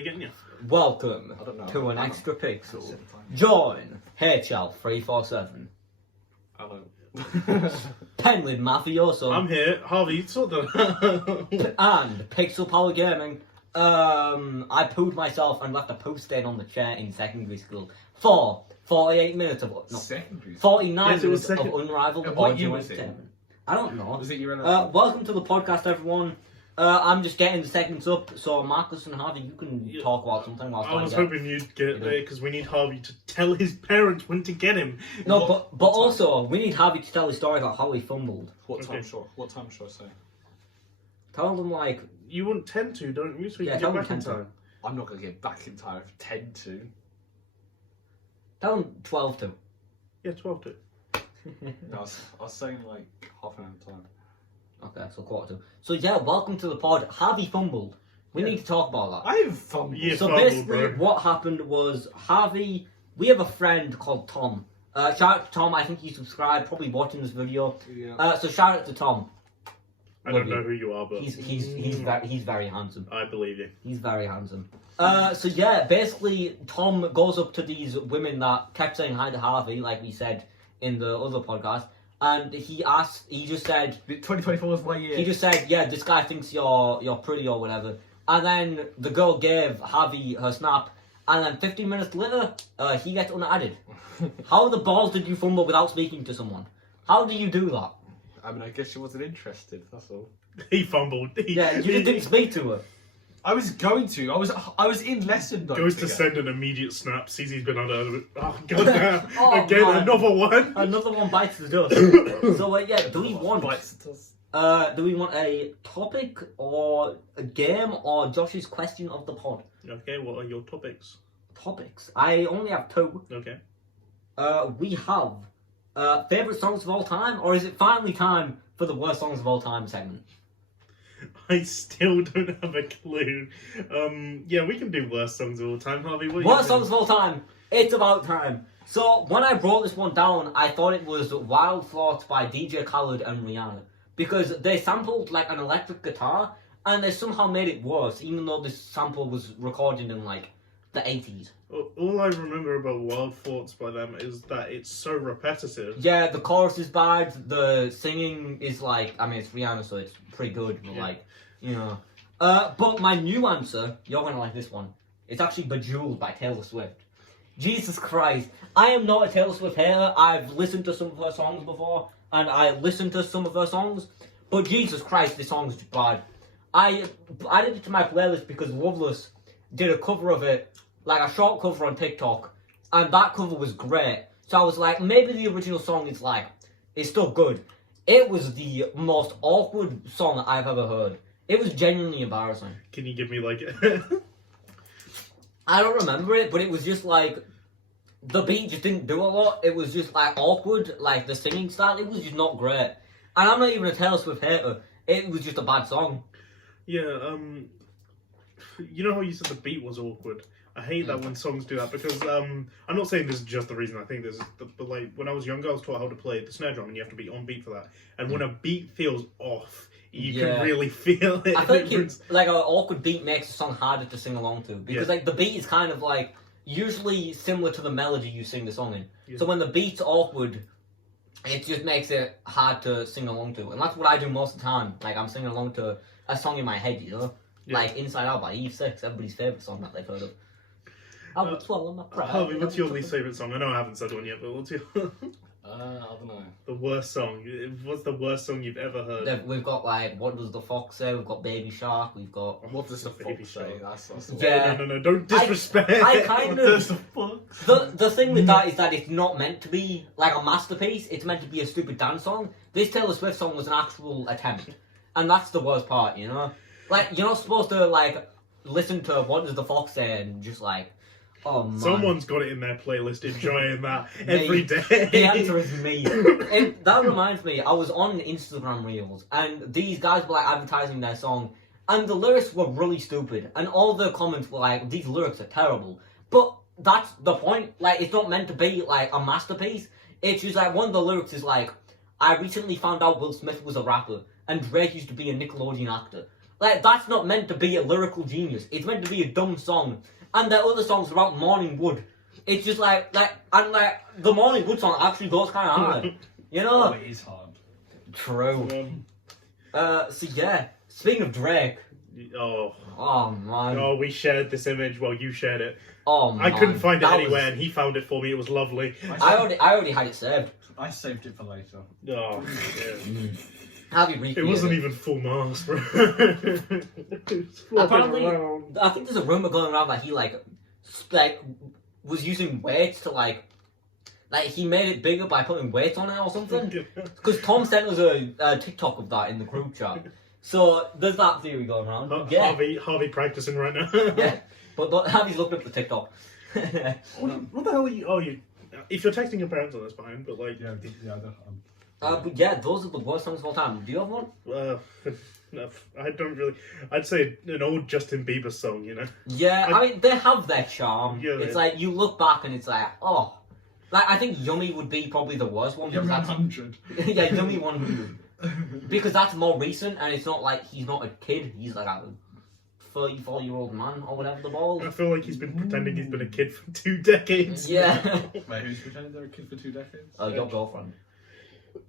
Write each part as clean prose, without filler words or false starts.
they getting you? Welcome I don't know. to an extra pixel. Join HL347. Hello. Penlidmafioso. I'm here. Harvey, sort of. And Pixel Power Gaming. I pooed myself and left a poo stain on the chair in secondary school for 48 minutes of Secondary. 49 Yes, it was minutes of second- unrivaled And what audio year was it? entertainment. I don't know. Was it your Welcome to the podcast, everyone. I'm just getting the segments up, so Marcus and Harvey, you can talk about something. I was hoping you'd get there because we need Harvey to tell his parents when to get him. No, but also we need Harvey to tell his story about how he fumbled. What Okay. time? What time should I say? Tell them like You wouldn't tend to, don't you? So you Yeah, can tell get them back in 10 to. time. I'm not gonna get back in time. If 10 to. tell them 12 to. Yeah, 12 to. No, I was saying like half an hour time. Okay, so quarter to. So yeah, welcome to the pod. Harvey fumbled. We need to talk about that. I have fun. Yeah. So fumbled, basically, bro. what happened was Harvey. We have a friend called Tom. Shout out to Tom. I think he subscribed. Probably watching this video. Yeah. So shout out to Tom. I don't know who you are, but He's very handsome. I believe you. He's very handsome. So yeah, basically Tom goes up to these women that kept saying hi to Harvey, like we said in the other podcast, and he just said, 2024 was my year. he just said, yeah, this guy thinks you're pretty or whatever. And then the girl gave Harvey her snap, and then 15 minutes later, he gets unadded. How the balls did you fumble without speaking to someone? How do you do that? I mean, I guess she wasn't interested. That's all. He fumbled. Yeah, you just didn't speak to her. I was going to. I was in lesson notes. Goes to again. send an immediate snap, sees he's been unadded. Oh, goddamn. Oh, Again, man. another one. Another one bites the dust. So yeah, do we want a topic or a game or Josh's question of the pod? Okay, what are your topics? Topics. I only have two. Okay. We have favorite songs of all time, or is it finally time for the worst songs of all time segment? I still don't have a clue. Yeah, we can do worst songs of all time, Harvey. What Worst songs of all time. It's about time. So when I brought this one down, I thought it was Wild Thoughts by DJ Khaled and Rihanna, because they sampled like an electric guitar and they somehow made it worse, even though this sample was recorded in like the 80s. All I remember about Wild Thoughts by them is that it's so repetitive. Yeah, the chorus is bad, the singing is like, I mean, it's Rihanna, so it's pretty good, but Yeah. like, you know. But my new answer, you're gonna like this one, it's actually Bejeweled by Taylor Swift. Jesus Christ, I am not a Taylor Swift hater. I've listened to some of her songs before, and I listened to some of her songs, but Jesus Christ, this song's just bad. I added it to my playlist because Loveless did a cover of it, like a short cover on TikTok, and that cover was great. So I was like, maybe the original song is like, it's still good. It was the most awkward song I've ever heard. It was genuinely embarrassing. Can you give me like... I don't remember it, but it was just like, the beat just didn't do a lot. It was just like awkward, like the singing style, it was just not great. And I'm not even a Taylor Swift hater. It was just a bad song. Yeah, you know how you said the beat was awkward? I hate that when songs do that because I'm not saying this is just the reason I think this is, but like when I was younger, I was taught how to play the snare drum, and you have to be on beat for that. And when a beat feels off, you can really feel it. I think like an awkward beat makes a song harder to sing along to because like the beat is kind of like usually similar to the melody you sing the song in. Yeah. So when the beat's awkward, it just makes it hard to sing along to, and that's what I do most of the time. Like I'm singing along to a song in my head, you know, like Inside Out by E19, everybody's favorite song that they've heard of. I would swallow my pride. Harvey, what's your least favourite song? I know I haven't said one yet, but what's your... I don't know. The worst song? What's the worst song you've ever heard? We've got like, what does the fox say? We've got Baby Shark. We've got... What does the Baby fuck say? Shark. That's Yeah. No, don't disrespect. I kind What of... does the fuck? The thing with that is that it's not meant to be like a masterpiece. It's meant to be a stupid dance song. This Taylor Swift song was an actual attempt, and that's the worst part, you know. Like you're not supposed to like listen to What Does the Fox Say and just like, oh man. Someone's got it in their playlist, enjoying that every day. The answer is me. And that reminds me, I was on Instagram Reels, and these guys were like advertising their song, and the lyrics were really stupid, and all the comments were like, these lyrics are terrible. But that's the point. Like, it's not meant to be like a masterpiece. It's just like one of the lyrics is like, I recently found out Will Smith was a rapper, and Drake used to be a Nickelodeon actor. Like, that's not meant to be a lyrical genius. It's meant to be a dumb song. And their other songs about morning wood. It's just like, the morning wood song actually goes kind of hard. You know? Oh, it is hard. True. So yeah, speaking of Drake. Oh man. no, we shared this image. Well, you shared it. Oh man. I couldn't find it That anywhere, was- and he found it for me. It was lovely. I already had it saved. I saved it for later. Oh, yeah. Have you recreated It wasn't even full mast, bro. Apparently, I think there's a rumor going around that he like was using weights to like he made it bigger by putting weights on it or something. Because Tom sent us a TikTok of that in the group chat. So there's that theory going around. Yeah, Harvey practicing right now. yeah. But Harvey's looking up the TikTok. What the hell are you? Oh, you. If you're texting your parents on, that's fine. But like, Yeah, But yeah, those are the worst songs of all time. Do you have one? no, I don't really. I'd say an old Justin Bieber song. You know. Yeah, I mean they have their charm. Yeah, it's like you look back and it's like, oh, like I think Yummy would be probably the worst one. You're Because that's 100. yeah, Yummy 100. Because that's more recent and it's not like he's not a kid. He's like a 34-year-old man or whatever the ball. I feel like he's been pretending he's been a kid for 2 decades. Yeah. Wait, who's pretending they're a kid for 2 decades? Your girlfriend.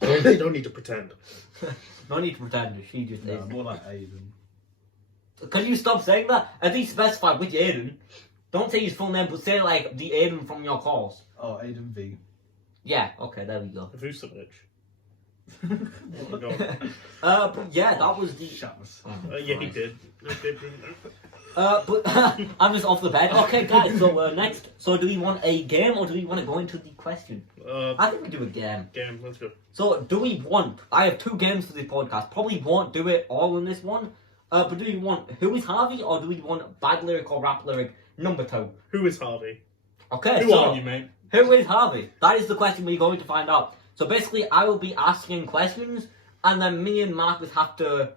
They don't need to pretend. No need to pretend. She just No, is. more like Aiden. Can you stop saying that? At least specify which Aiden. Don't say his full name, but say like the Aiden from your course. Oh, Aiden V. Yeah. Okay. There we go. Vucevic. Oh my god. But yeah, that was the. Shamus. Yeah, he did. But I'm just off the bed. Okay, guys. So next. So do we want a game or do we want to go into the question? I think we do a game. Game, let's go. So do we want? I have 2 games for this podcast. Probably won't do it all in this one. But do we want Who is Harvey or do we want Bad Lyric or Rap Lyric number 2? Who is Harvey? Okay. Who so, are you, mate? Who is Harvey? That is the question we're going to find out. So basically, I will be asking questions, and then me and Marcus have to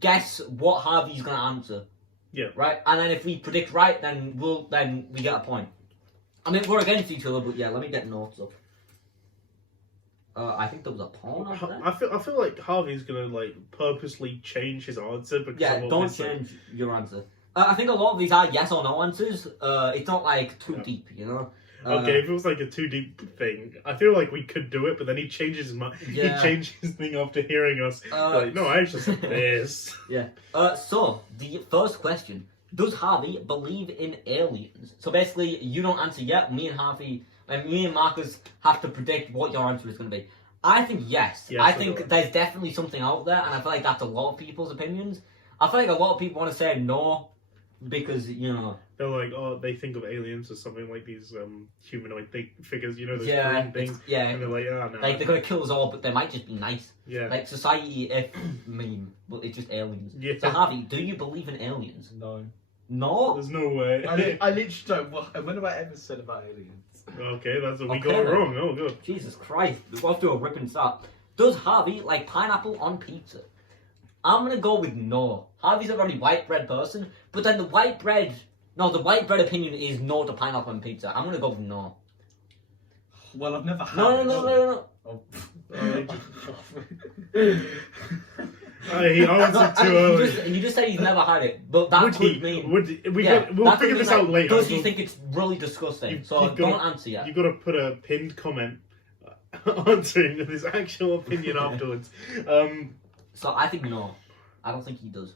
guess what Harvey's going to answer. Yeah. Right? And then if we predict right, then we get a point. I mean, we're against each other, but yeah, let me get notes up. I think there was a pawn over there. I feel like Harvey's gonna like purposely change his answer because Yeah, of what don't we said. change your answer. I think a lot of these are yes or no answers. It's not like too deep, you know? Okay, if it was like a too deep thing, I feel like we could do it, but then he changes his mind. Yeah. He changed his thing after hearing us. Like, no, I actually said this. Yeah. So, the first question. Does Harvey believe in aliens? So basically, you don't answer yet. Me and Harvey, and me and Marcus have to predict what your answer is going to be. I think yes. Yes, I so think do I. there's definitely something out there, and I feel like that's a lot of people's opinions. I feel like a lot of people want to say no, because, you know... They're like, oh, they think of aliens as something like these humanoid figures, you know, those Yeah, green things. yeah. And they're like, oh, no. Like, they're going to kill us all, but they might just be nice. Yeah. Like, society if meme, but it's just aliens. Yeah. So, Harvey, do you believe in aliens? No. No? There's no way. I literally don't. When have I ever said about aliens? Okay, that's what we Okay, got it then. wrong. Oh, good. Jesus Christ, we're off to a ripping start. Does Harvey like pineapple on pizza? I'm gonna go with no. Harvey's a very white bread person, but then the white bread opinion is no to pineapple on pizza. I'm gonna go with no. Well, I've never had No. Oh. He answered too early. You just said he's never had it, but that could mean... We'll that figure could this mean, out like, later. Does he think it's really disgusting? You've So got- don't answer yet. You've got to put a pinned comment answering his actual opinion afterwards. So I think no. I don't think he does.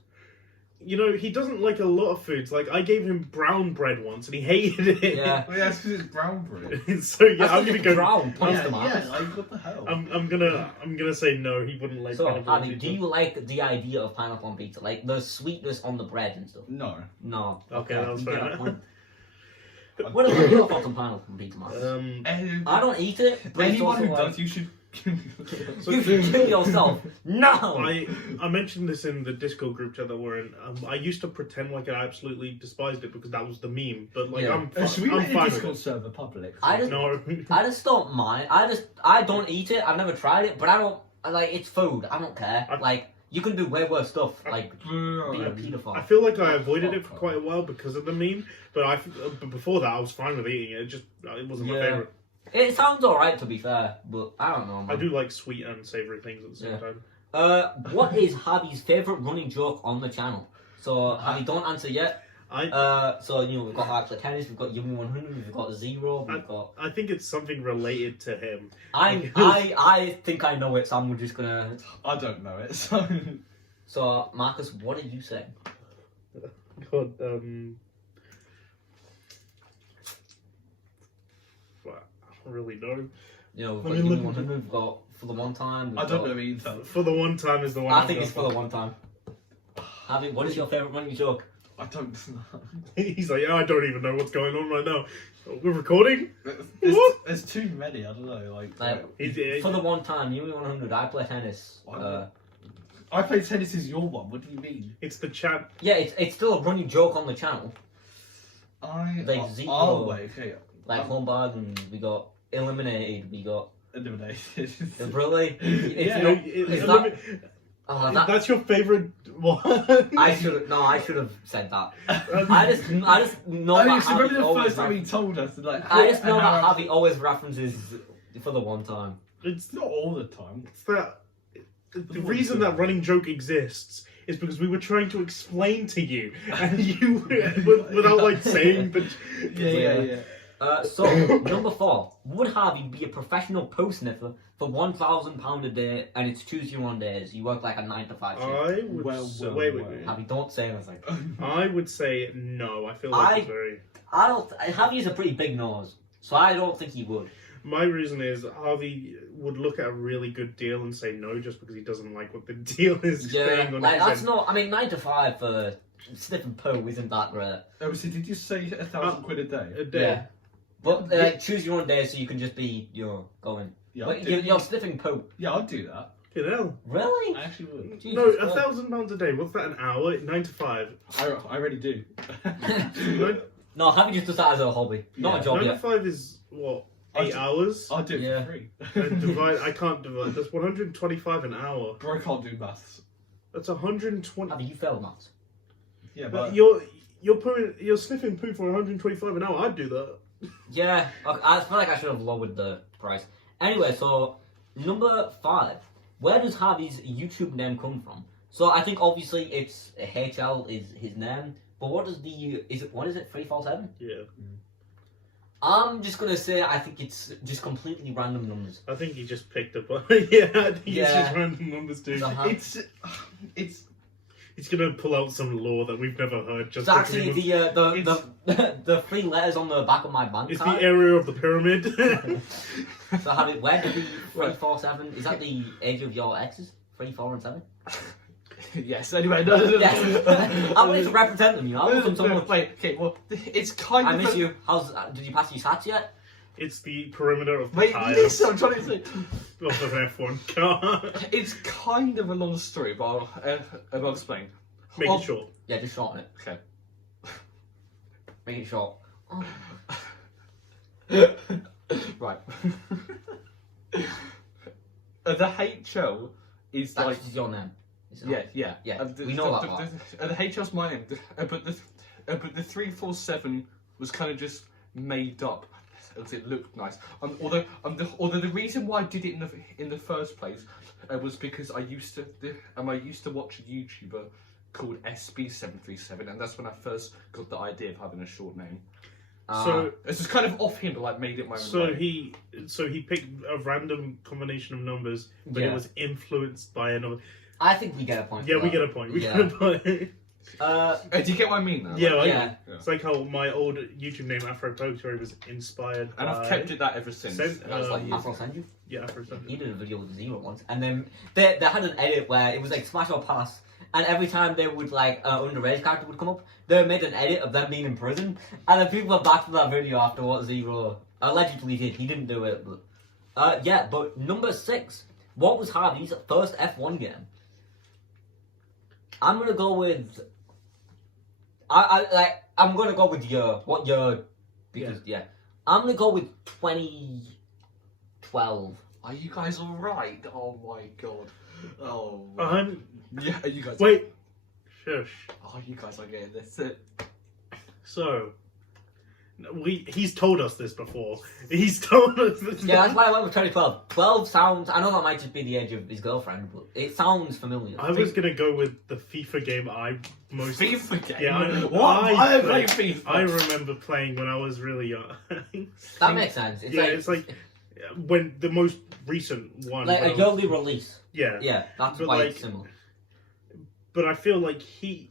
You know, he doesn't like a lot of foods. Like, I gave him brown bread once and he hated it. Yeah. Well, yeah, it's because it's brown bread. So yeah, That's I'm gonna go. brown. Points Yeah, to Marcus. like, what the hell? I'm gonna say no. He wouldn't like. So, pineapple on Harvey, pizza. do you like the idea of pineapple on pizza? Like the sweetness on the bread and stuff? No. No. Okay, that was you get fair that enough. point. What are your thoughts on pineapple on pizza, Marcus? I don't eat it, but it's Anyone also who like, does, you should. you should kill yourself. No! I mentioned this in the Discord group chat that we're in. I used to pretend like I absolutely despised it because that was the meme. But like, Yeah. Should we I'm make a fine with Discord it. server public? I just- No. I just don't mind. I don't eat it. I've never tried it, but it's food. I don't care. Like, you can do way worse stuff, like be a pedophile. I feel like I avoided it for quite a while because of the meme. But but before that, I was fine with eating it. It wasn't my Yeah. favorite. It sounds alright to be fair, but I don't know, man. I do like sweet and savory things at the same time. What is Harvey's favourite running joke on the channel? So Harvey, don't answer yet. So we've got actually tennis, we've got E19, we've got Zero, we've got. I think it's something related to him. I think I know it, so I'm just gonna. I don't know it, so. So Marcus, what did you say? God, I don't really know. We've got E19, we've got For the One Time. I don't know either. For the One Time is the one. I think it's For the One Time. Harvey, what is your favourite running joke? I don't know. He's like, I don't even know what's going on right now. We're recording? There's too many, I don't know. Like For the One Time, E19, I play tennis. I play tennis is your one, what do you mean? It's the chat. Yeah, it's still a running joke on the channel. Zero. Okay. Like Homebag, and we got Eliminated, we got... Eliminated. Really? That's your favourite one? I should have said that. I just know that Harvey remember the always first time he told us, like... I just know that Harvey always references For the One Time. It's not all the time. It's that... The reason that running joke exists is because we were trying to explain to you, and you, without like saying the... Yeah. So, number 4. Would Harvey be a professional post sniffer for £1,000 a day, and it's choose your own days? You work like a 9 to 5 shift. I would wait. Harvey, don't say anything. I would say no. I feel like it's very... Harvey is a pretty big nose, so I don't think he would. My reason is Harvey would look at a really good deal and say no just because he doesn't like what the deal is saying. That's not... I mean, 9 to 5 for sniffing poo isn't that great. Oh, so did you say £1,000 a day? A day. Yeah. But choose your own day so you can just be, going. Yeah, but you're sniffing poo. Yeah, I'd do that. You know. Really? I actually would. Jesus no, Christ. £1,000 a day. What's that, an hour? 9 to 5. I already do. No, Harvey just does that as a hobby. Not a job 9 yet. to 5 is, what, 8 hours? I'll do it Yeah. for free. I can't divide. That's 125 an hour. Bro, I can't do maths. That's 120. Harvey, you failed maths. Yeah, But but... you're sniffing poo for 125 an hour. I'd do that. Yeah, I feel like I should have lowered the price. Anyway, so number 5. Where does Harvey's YouTube name come from? So I think obviously it's HL is his name, but what is 347? Yeah. I'm just gonna say I think it's just completely random numbers. I think he just picked up on yeah, I think it's just random numbers too. It's He's gonna pull out some law that we've never heard. Just It's actually the 3 letters on the back of my bank It's card. the area of the pyramid. So Harvey, where did the 347? Is that the age of your exes? 3, 4, and 7? yes. Anyway, no. Yes. I wanted to represent them. I want someone. Wait. Okay. Well, it's kind of. I miss you. Did you pass your sats yet? It's the perimeter of the Wait, tires listen. I'm trying to say. of the F1 car. It's kind of a long story, but I'll explain. Make it short. Yeah, just shorten it. Okay. Make it short. Oh. Right. The HL is That's like just your name. yeah. We know that part. The HL's my name, but the 347 was kind of just made up. As it looked nice. Although the reason why I did it in the first place was because I used to watch a YouTuber called SB737, and that's when I first got the idea of having a short name. So it's just kind of off him, but like made it my own. So way. he picked a random combination of numbers, but Yeah. it was influenced by another. I think we get a point. Yeah, for we that. get a point. We Yeah. get a point. Do you get what I mean? Now? Yeah, like, Yeah. it's like how my old YouTube name Afro Purgatory was inspired And by... I've kept it that ever since. Sent- And I was like, Afro send you. Yeah, Afro He Purgatory. did a video with Zero once, and then they had an edit where it was like smash or pass, and every time they would like underage character would come up, they made an edit of them being in prison, and then people are back to that video after what Zero allegedly did. He didn't do it, but yeah. But number 6, what was Harvey's first F1 game? I'm gonna go with. I'm gonna go with year. What year? Because yeah, I'm gonna go with 2012. are you guys all right? Oh my god. Oh. Yeah, are you guys? Wait. Shush. Oh, you guys are getting this. So, He's told us this before. He's told us this. Yeah, that's why I went with 2012. 12 sounds. I know that might just be the age of his girlfriend, but it sounds familiar. I was gonna go with the FIFA game I most. FIFA game? Yeah, Why play FIFA? I remember playing when I was really young. That makes sense. It's like when the most recent one. like a yearly release. Yeah. Yeah, that's But why like- it's similar. But I feel like he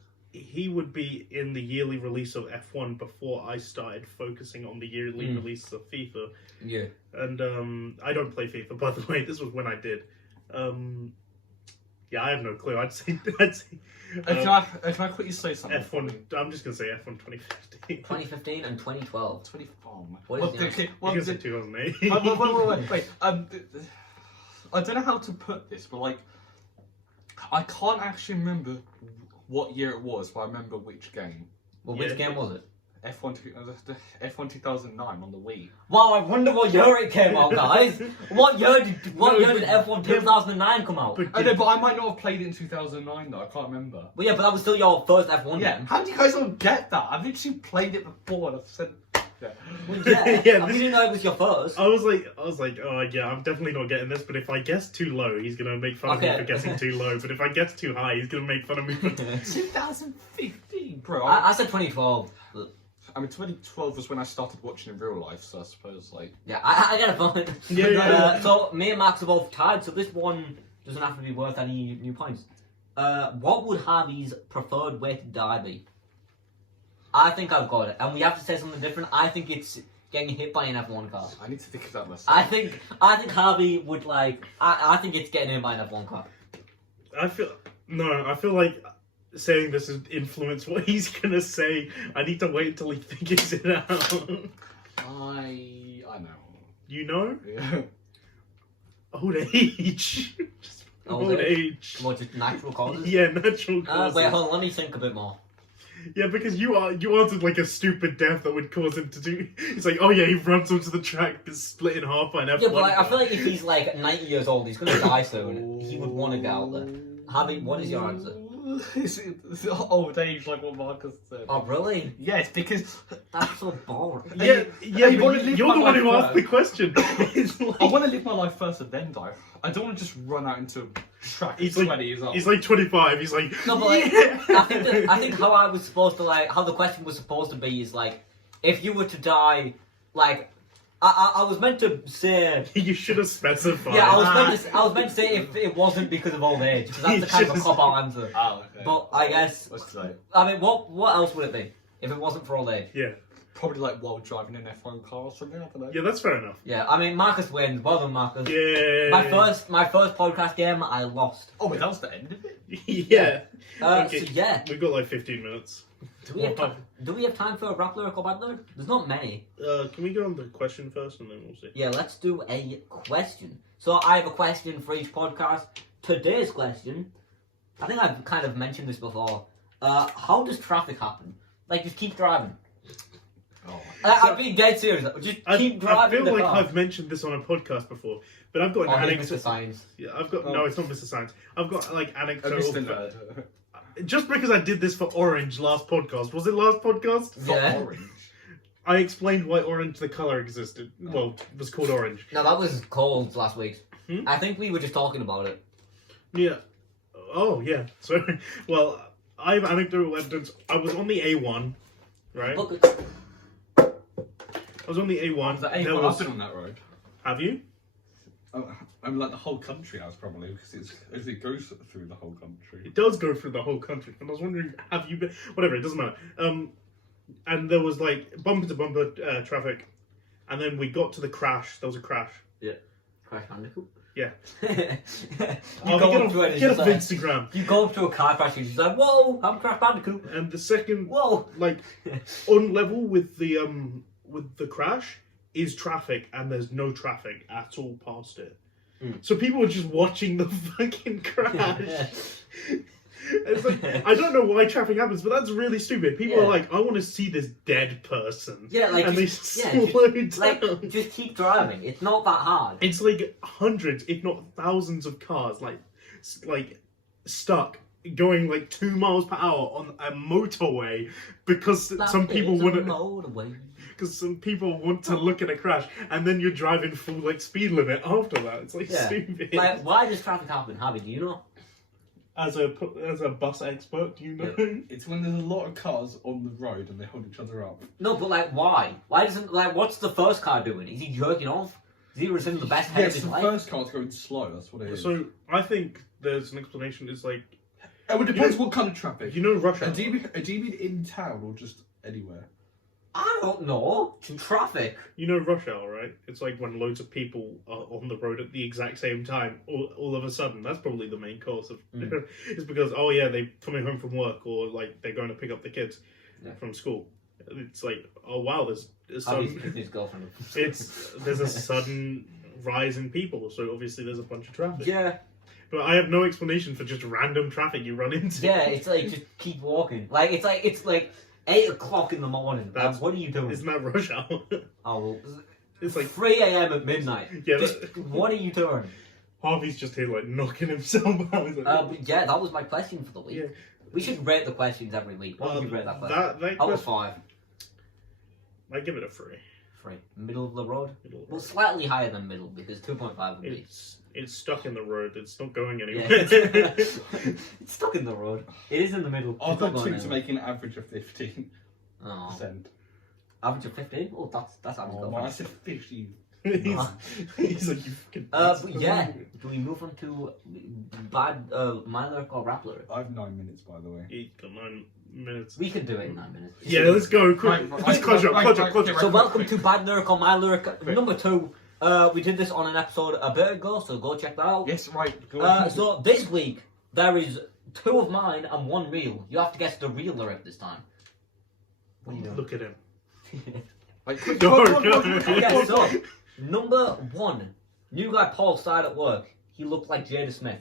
would be in the yearly release of F1 before I started focusing on the yearly release of FIFA. Yeah. And I don't play FIFA, by the way. This was when I did. Yeah, I have no clue. I'd say Can I quickly say something? F1. I'm just gonna say F1 2015. 2015 and 2012. 24. What is the okay, You well, can say 2008. wait. I don't know how to put this, but like, I can't actually remember what year it was, but I remember which game. Well, Yeah. which game was it? F1 2009 on the Wii. Wow, I wonder what year it came out, guys. What year did F1 2009 come out? I know, but I might not have played it in 2009 though. I can't remember. Well, yeah, but that was still your first F1 Yeah, game. how do you guys all get that? I've literally played it before and I've said, yeah. Well, yeah, Yeah, I didn't know it was your first. I was like, oh yeah, I'm definitely not getting this. But if I guess too low, he's gonna make fun of me Okay. for guessing too low. But if I guess too high, he's gonna make fun of me for. 2015, bro. I said 2012. But I mean, 2012 was when I started watching in real life, so I suppose like. yeah, I get a point. Yeah. So me and Max are both tied. So this one doesn't have to be worth any new points. What would Harvey's preferred way to die be? I think I've got it, and we have to say something different. I think it's getting hit by an F1 car. I need to think of that myself. I think Harvey would like. I think it's getting hit by an F1 car. I feel like saying this has influenced what he's gonna say. I need to wait until he figures it out. I know. You know? Yeah. Old age. Just Old age? What, just natural causes? Yeah, natural causes. Wait, hold on. Let me think a bit more. Yeah, because you answered like a stupid death that would cause him to do. It's like, oh yeah, he runs onto the track, is split in half by an F1. Yeah, but like, I car. feel like if he's like 90 years old, he's gonna die soon. He would want to get out there. Harvey, what is your answer? It's old age, like what Marcus said. Oh, really? Yes, because That's so boring. Yeah, you but wanna live you're my the one who life asked the question. It's like, I want to live my life first and then die. I don't want to just run out into a track at he's 20 years old. He's like 25. He's like, No, but like, yeah. I think how I was supposed to like, how the question was supposed to be is like, if you were to die, like, I was meant to say. You should have specified. Yeah, I was meant to say if it wasn't because of old age, because that's the kind of a cop-out answer. Oh, okay. But I guess, What's that? I mean, what else would it be if it wasn't for old age? Yeah, Probably like while driving an F1 car or something. I don't know. yeah, that's fair enough. Yeah, I mean, Marcus wins. Well done, Marcus. Yeah. My first podcast game, I lost. Oh, wait, that was the end of it? Yeah. Okay. So yeah, We've got like 15 minutes. do we have time for a rap lyric or bad lyric? There's not many. Can we go on the question first and then we'll see? Yeah, let's do a question. So I have a question for each podcast. Today's question, I think I've kind of mentioned this before. How does traffic happen? Like, just keep driving. Oh. I'm being dead serious. Just keep driving I feel the like car. I've mentioned this on a podcast before, but I've got Oh, an here's anecdote. Mr. Science. Yeah, I've got Oh. no, it's not Mr. Science. I've got like I anecdotal. missed the nerd. Just because I did this for Orange last podcast, was it last podcast? Yeah. Orange. I explained why orange, the color, existed. Well, it was called orange. No, that was cold last week. Hmm? I think we were just talking about it. Yeah. Oh, yeah. So, well, I have anecdotal evidence. I was on the A1, right? Look, I was on the A1. The There A1, was- I've been on that road. Have you? I'm like the whole country has probably because it goes through the whole country. It does go through the whole country. And I was wondering, have you been... Whatever, it doesn't matter. And there was, like, bumper-to-bumper traffic. And then we got to the crash. There was a crash. Crash Bandicoot. Yeah. you Oh, go up to it, get it's off just like, Instagram. you go up to a car crash and she's like, "Whoa, I'm Crash Bandicoot." And the second, Whoa. like, on level with the crash is traffic, and there's no traffic at all past it. So people were just watching the fucking crash. It's like, I don't know why traffic happens, but that's really stupid. People Yeah. are like, I want to see this dead person. Yeah, like, and they just- slow down. Like, just keep driving. It's not that hard. It's like hundreds, if not thousands, of cars like stuck going like 2 miles per hour on a motorway because some people wouldn't. because some people want to look at a crash, and then you're driving full like speed limit after that. It's like Yeah. stupid. Like, why does traffic happen, Harvey? Do you know? As a bus expert, do you know? It's when there's a lot of cars on the road and they hold each other up. No, but like, why? Why doesn't like? What's the first car doing? Is he jerking off? Is he in the best head of Yes, his the life? first car's going slow. That's what it is. So I think there's an explanation. It's like It depends what kind of traffic. you know rush hour. Do you mean in town or just anywhere? I don't know. Traffic. You know rush hour, right? It's like when loads of people are on the road at the exact same time, all of a sudden. That's probably the main cause of. It's because they're coming home from work or like they're going to pick up the kids from school. It's like there's His girlfriend. there's a sudden rise in people, so obviously there's a bunch of traffic. Yeah. But I have no explanation for just random traffic you run into. Yeah, it's like just keep walking. Like it's like 8 o'clock in the morning. What are you doing? Isn't that rush hour? Oh well, It's like 3 a.m. at midnight. Yeah, what are you doing? Harvey's just here like knocking himself out. He's like, But yeah, that was my question for the week. Yeah. We should rate the questions every week. What would you rate that question? that I was question, 5. I give it a 3. 3. Middle of the road. Middle of the Well, road. slightly higher than middle because 2.5 would be. It's stuck in the road. It's not going Yeah, anywhere. it's stuck in the road. It is in the middle. I've It's not got 2 going to anywhere. make an average of 15%. Oh. Average of 15? Oh, that's average. Oh, man, I said 15. he's like, you fucking. But yeah, do we move on to bad my lyric or rap lyric? I have 9 minutes, by the way. He's got 9 minutes. We can do it in 9 minutes. Yeah, let's go. Quick. Right, Let's close up. So welcome to bad lyric or my lyric number 2. We did this on an episode a bit ago, so go check that out. Yes, right. Go on. So this week there is 2 of mine and 1 real. You have to guess the real lyric this time. What are you doing? Look at him. Like, quick, Go, go on, go. go on, go on. Okay, so number 1, new guy Paul started at work. He looked like Jada Smith.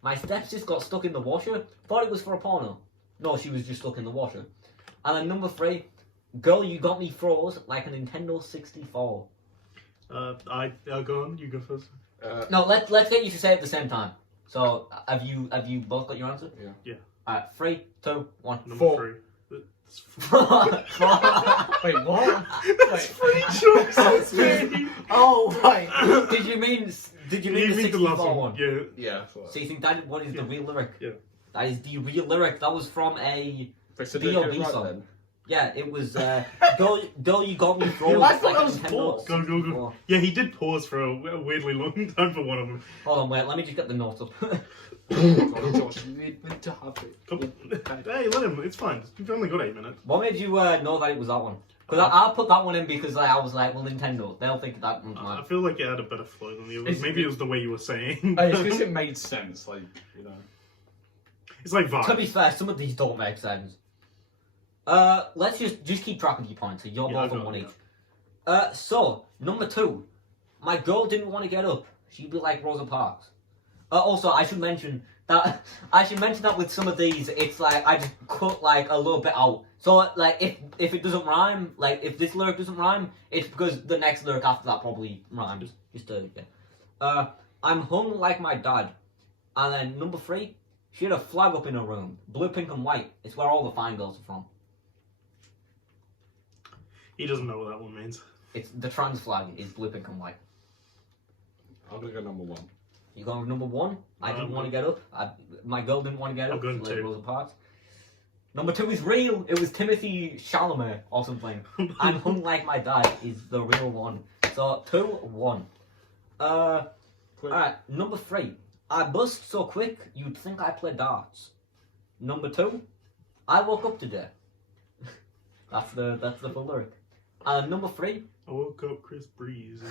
My stepsis got stuck in the washer. Thought it was for a porno. No, she was just stuck in the washer. And then number 3, girl, you got me froze like a Nintendo 64. I'll go on. You go first. No, let's get you to say it at the same time. So have you both got your answer? Yeah. Alright, 3, 2, 1. Number 4. 3. Wait, what? That's free choice. That's me. Oh, right. Did you mean the You mean 64 the last one? one? Yeah. Yeah. So you think that one is the real lyric? Yeah. That is the real lyric. That was from a So B.O.B. song. Yeah, it was girl, you got me froze. I thought like that a was Nintendo pause. Go. 64. Yeah, he did pause for a weirdly long time for one of them. Hold on, wait. Let me just get the notes up. Oh, Josh, you need me to have it. Hey, let him. It's fine. You've only got 8 minutes. What made you know that it was that one? Because I put that one in because I was like, well, Nintendo. They'll think that one's I mine. feel like it had a better flow than the others. Maybe it was the way you were saying. It's because it made sense, like, you know. It's like To be vibes. fair, some of these don't make sense. Let's just keep track of your points. So you're Yeah, both I on got one it, each. So number 2, my girl didn't want to get up. She'd be like Rosa Parks. Also, I should mention that with some of these, it's like I just cut like a little bit out. So like if it doesn't rhyme, like if this lyric doesn't rhyme, it's because the next lyric after that probably rhymes. Just to yeah. I'm hung like my dad. And then number 3, she had a flag up in her room, blue, pink, and white. It's where all the fine girls are from. He doesn't know what that one means. It's the trans flag is blue, pink, and white. I'm gonna go number 1. You going with number 1? I didn't want to get up. My girl didn't want to get up. I'm going like 2. Rosa Parks. Number 2 is real. It was Timothy Chalamet or something. I'm hung like my dad is the real one. So 2-1. Alright, number 3. I bust so quick you'd think I play darts. Number 2. I woke up today. that's the full lyric. Number 3. I woke up Chris Breeze.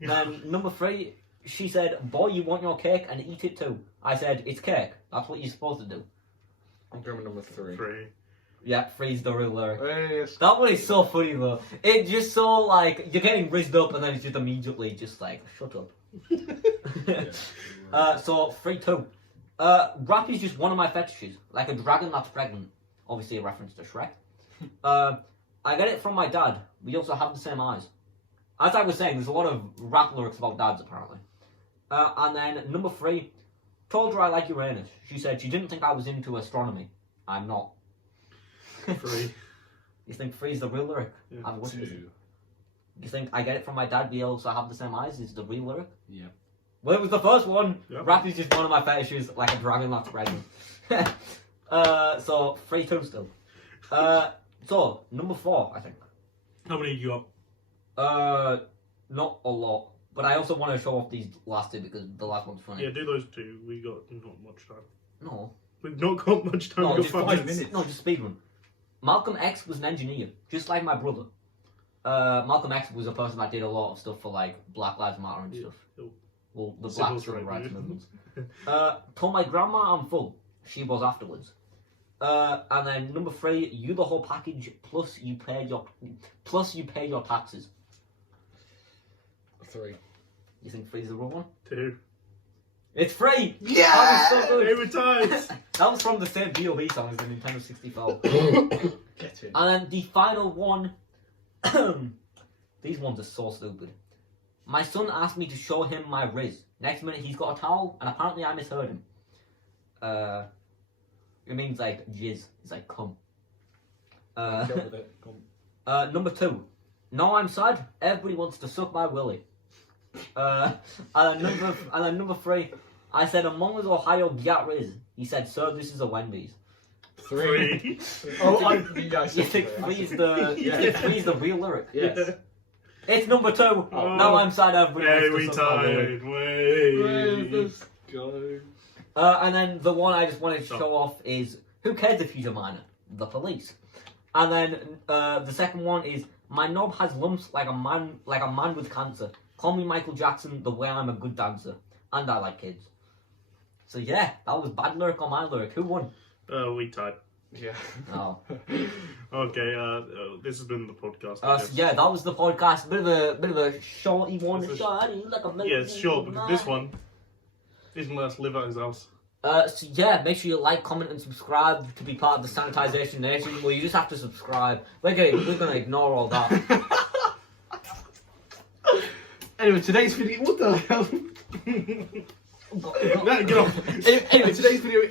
Then number 3, she said, boy, you want your cake and eat it too. I said, it's cake. That's what you're supposed to do. I'm going with number 3. 3. Yeah, 3's the real lyric. Yes. That one is so funny though. It just so like, you're getting rizzed up and then it's just immediately just like, shut up. So 3-2. Rap is just one of my fetishes. Like a dragon that's pregnant. Obviously a reference to Shrek. I get it from my dad. We also have the same eyes. As I was saying, there's a lot of rap lyrics about dads apparently. And then number 3, told her I like Uranus. She said she didn't think I was into astronomy. I'm not. 3. You think 3 is the real lyric? Yeah. And what is it? 2. You think I get it from my dad, we also have the same eyes is the real lyric? Yeah. Well, it was the first one. Yep. Rap is just one of my fetishes, like a dragon that's pregnant. So 3-2 still. So number 4, I think. How many you got? Not a lot, but I also want to show off these last 2 because the last one's funny. Yeah, do those 2. We got not much time. No, We've not got much time. no, We've just got 5 minutes. No, just speed run. Malcolm X was an engineer, just like my brother. Malcolm X was a person that did a lot of stuff for like Black Lives Matter and stuff. Cool. Well, the Civil Black Civil rights Rights movement. movement. Told my grandma I'm full. She was afterwards. And then number 3, you the whole package plus you pay your taxes. 3. You think 3 is the wrong one? 2. It's 3. Yeah! That was so They good. were tied. That was from the same B.O.B. song as the Nintendo 64. Get it. And then the final one. These ones are so stupid. My son asked me to show him my riz. Next minute he's got a towel, and apparently I misheard him. It means like jizz. It's like cum. Go with it. Go on. Number 2. No, I'm sad. Everybody wants to suck my willy. And then number 3. I said, Among Us Ohio Gyat Riz. He said, sir, this is a Wendy's. 3. Oh, You think 3 is the Yeah. you think 3 is the real lyric? Yes. It's number 2. Oh. No, I'm sad. Everybody Hey, wants we to suck my willy. tied. Wait. Let's go. And then the one I just wanted to show off is who cares if he's a minor? The police. And then the second one is my knob has lumps like a man with cancer. Call me Michael Jackson the way I'm a good dancer. And I like kids. So yeah, that was bad lyric on my lyric. Who won? We tied. Yeah. Oh. Okay, this has been the podcast. I So guess. yeah, that was the podcast. Bit of a shorty one. It's a- Shorty like a Yeah, it's short because this one isn't let us live at his house. So yeah, make sure you like, comment, and subscribe to be part of the Sanitization Nation. Well, you just have to subscribe. We're gonna ignore all that. Anyway, today's video. What the hell? No, get off. Anyway, today's video.